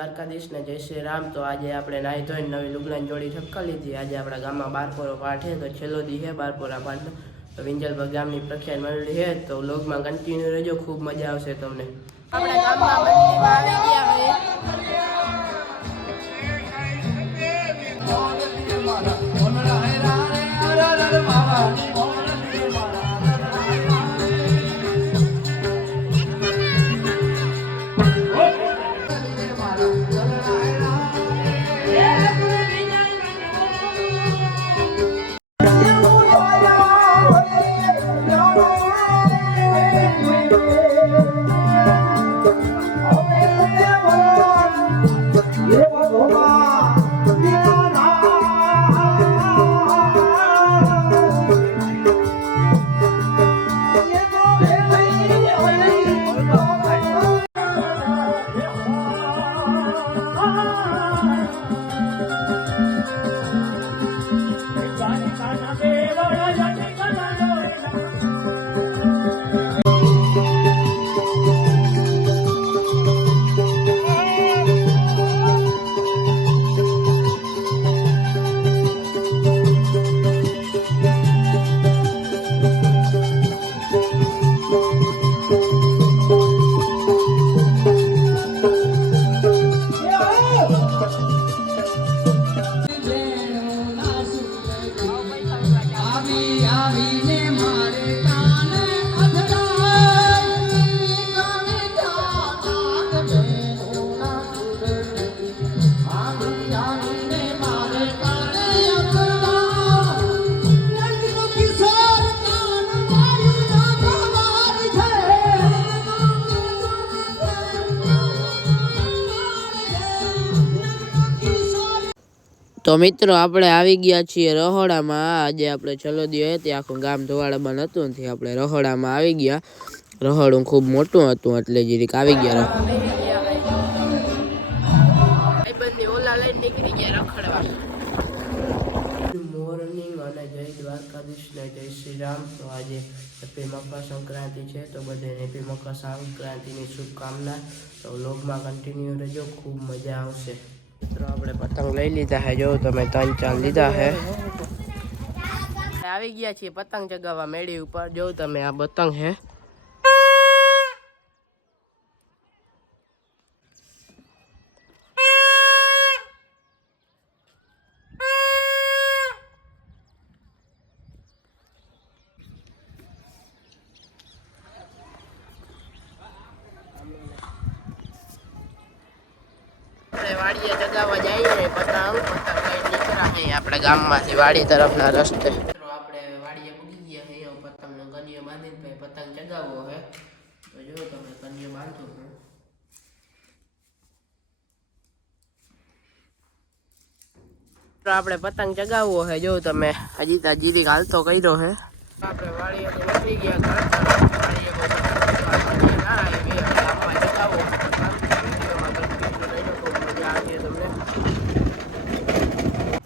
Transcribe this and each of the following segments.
દ્વારકાધીશ ને જય શ્રી રામ. તો આજે આપણે નાહી ધોઈને નવી લુગડાની જોડી ઠપકા લીધી. આજે આપણા ગામમાં બારપોરો પાઠ છે તો છેલ્લો દી છે બારપોરા પાઠનો તો વિંજલભર ગામની પ્રખ્યાત મંડળી છે તો લોગમાં કન્ટિન્યુ રહેજો ખૂબ મજા આવશે તમને. આપણા ગામમાં મંદિરમાં આવી ગયા હવે. તો મિત્રો આપણે આવી ગયા છીએ રહોડામાં. આજે આપણે છેલ્લો દિવસ તે આખું ગામ ધોવાડામાં નહોતું નથી આપણે રહોડામાં આવી ગયા. રહોડું ખૂબ મોટું હતું એટલે જીરીક આવી ગયા મોર્નિંગ અને જય દ્વારકાધીશ જય શ્રી રામ તો આજે હેપી મકર સંક્રાંતિ છે તો બધે હેપી મકર સંક્રાંતિની શુભકામના. તો વ્લોગમાં કન્ટિન્યુ રહેજો ખૂબ મજા આવશે. આપણે પતંગ લઈ લીધા છે જો તમે, ત્રણ ચાર લીધા છે આવી ગયા છીએ પતંગ ચગાવવા મેળી ઉપર. જો તમે, આ પતંગ છે આપણે વાડીએ ચગાવવા જઈએ ને પતંગ પતંગ લઈને નીકળ્યા છે આપણે ગામમાંથી વાડી તરફના રસ્તે. આપણે વાડીએ પૂગી ગયા અહીંયા પતંગનો કનિયો બાંધીને ભાઈ પતંગ ચગાવવો છે. તો જો તમે કનિયો બાંધો છો. આપણે પતંગ ચગાવવો છે. જો તમે હજી તા જીરીક હાલતો કર્યો છે. આપણે વાડીએ ગયા ઘર તરફ. વાડીએ કોઈ પતંગ ના આવી, હવે ગામમાં ચગાવવો છે પતંગ. વિડીયોમાં continue રહેજો, ખૂબ મજા આવશે તમને.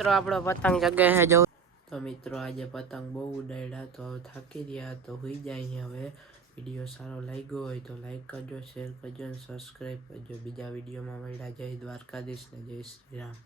મિત્રો, આપણો પતંગ જગે છે જો. તો મિત્રો, આજે પતંગ બહુ ઉડાડ્યા, તો થાકી રહ્યા તો હોઈ જાય હવે વીડિયો સારો લાગ્યો હોય તો લાઈક કરજો, શેર કરજો અને સબસ્ક્રાઈબ કરજો. બીજા વિડીયોમાં મળ્યા. જય દ્વારકાધીશ ને જય શ્રી રામ.